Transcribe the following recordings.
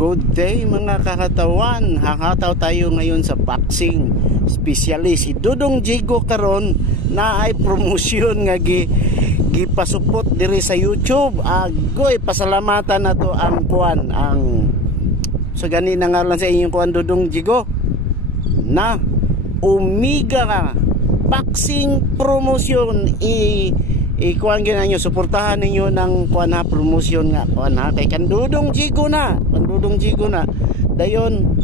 Good day mga kakatawan. Hahataw tayo ngayon sa boxing specialist si Dudong Jigo karon na ay promotion nga gipasupot diri sa YouTube. Agoy pasalamatan na to ang kuan ang so gani na nga lang sa inyong kuan Dudong Jigo na Omega boxing promotion ikuan ginanyo suportahan ninyo ng kuan ha promotion nga kuan ha kay Dudong Jigo na dayon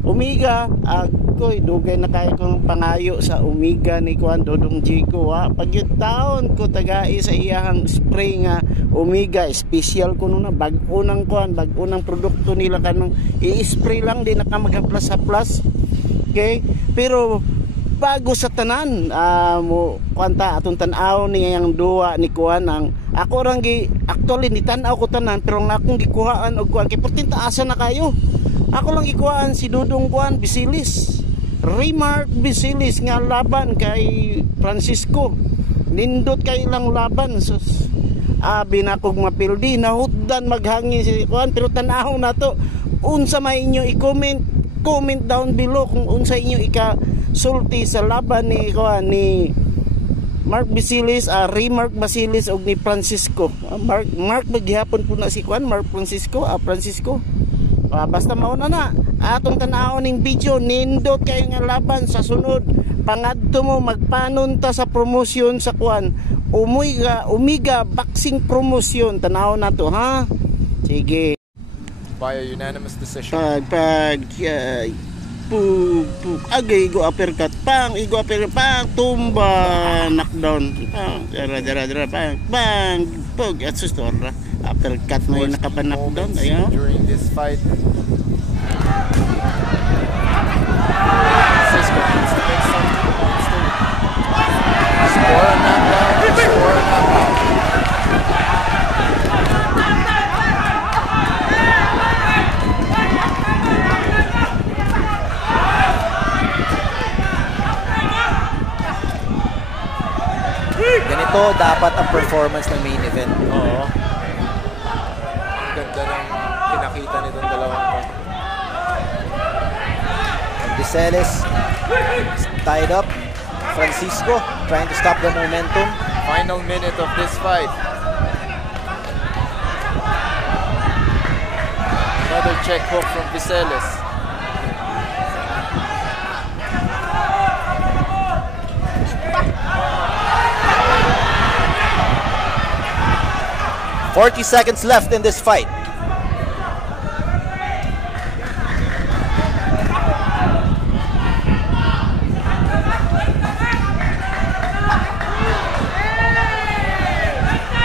Omega agoy dugay na kay kong pangayo sa Omega ni kuan Dudong Jigo ha pagyutaon ko tagai sa iyang spray nga Omega special kuno na bag-o nang kuan bag-o nang produkto nila kanang i-spray lang di na ka magaplas-aplas okay pero bago sa tanan mo kwanta atong tan-aw niya yang duwa ni kuan ang ako rang actually ni tan-aw ko tanan pero ang akong gikuhaan og kuan kay pertin taasan na kayo ako lang gikuhaan si Dudong kuan Basilis Remark Basilis nga laban kay Francisco nindot kay ilang laban sus abi na kog mapildi nahutdan maghangin si kuan pero tan-aw na to unsa may inyo comment down below kung unsa inyo sulti sa laban ni kuan ni Mark Basilis, Remark Basilis og ni Francisco. Mark maghihapon po na si kuan Mark Francisco, basta mao na atong tan-awon ning video nindot kay nga laban sa sunod pangadto mo magpanon ta sa promotion sa kuan Omega boxing promotion tan-awon na to ha sige by a unanimous decision. Agay igo uppercut pang tumba knockdown pang bang pug at sustora uppercut mo nakapan-knockdown ayo during this fight. Score a knockdown. Ganito dapat ang performance ng main event. Oo. Ganda ng pinakita nitong dalawang to. Basilis tied up. Francisco trying to stop the momentum. Final minute of this fight. Another check hook from Basilis. .40 seconds left in this fight.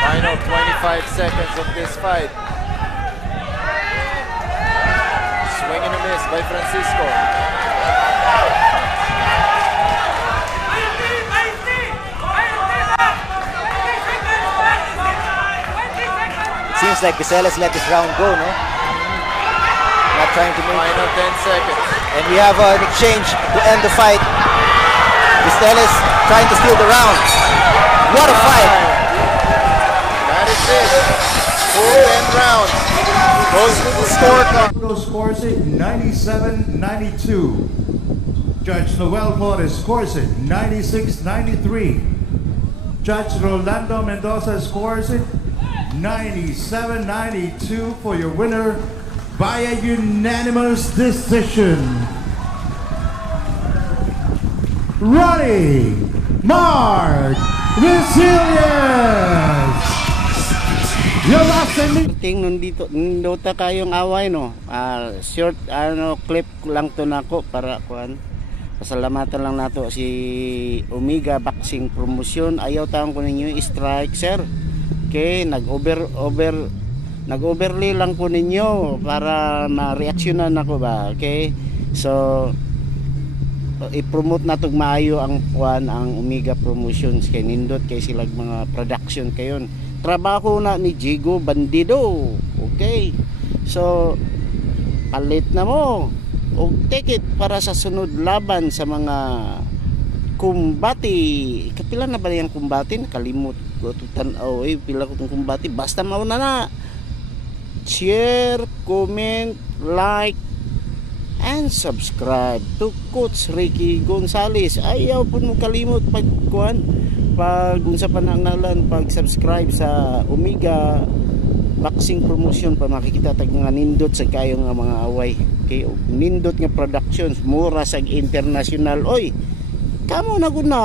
Final 25 seconds of this fight. Swing and a miss by Francisco. Seems like Basilis let this round go, no? Not trying to make final 10 seconds. And we have an exchange to end the fight. Basilis trying to steal the round. What a fight! That is it. Full 10 rounds. Goes to the scorecard. Scores it 97-92. Judge Noel Flores scores it 96-93. Judge Rolando Mendoza scores it 97-92 for your winner by a unanimous decision. Ronnie Mark Basilis. Your last ting nandito kayong away no short clip lang to nako para kuan pasalamatan lang nato si Omega boxing promotion ayaw taon ko ninyo strike sir. Okay, nag-overlay lang ko ninyo para ma-reaksyonan ako ba. Okay? So i-promote na tong maayo ang Omega Promotions kay nindot kay sila mga production kayon. Trabaho na ni Jigo Bandido. Okay? So palit na mo. O take it para sa sunod laban sa mga kumbati. Kapila na ba yung kumbati? Nakalimot ko tutan pila ko tong kumbati basta mauna na share, comment, like, and subscribe to Coach Ricky Gonzalez. Ayaw po mo kalimot pag unsa pa nangalan pag-subscribe sa Omega Boxing Promotion pa makikita tag nga nindot sa kayo nga mga away. Okay, nindot nga productions mura sa international. Oy, kamo na gud na